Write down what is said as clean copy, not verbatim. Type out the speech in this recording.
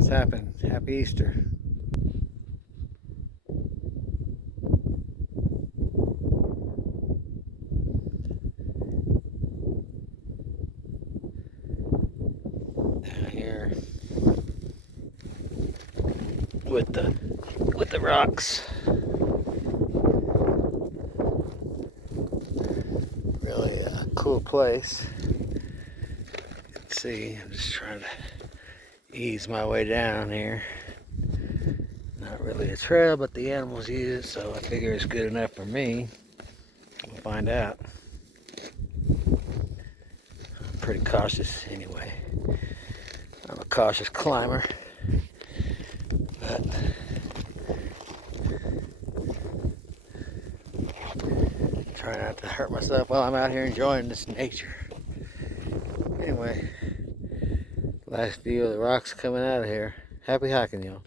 What's happened? Happy Easter. Down here with the rocks. Really a cool place. Let's see, I'm just trying to ease my way down here. Not really a trail, but the animals use it, so I figure it's good enough for me. We'll find out. I'm pretty cautious anyway. I'm a cautious climber, but try not to hurt myself while I'm out here enjoying this nature. Anyway, last view of the rocks coming out of here. Happy hiking, y'all.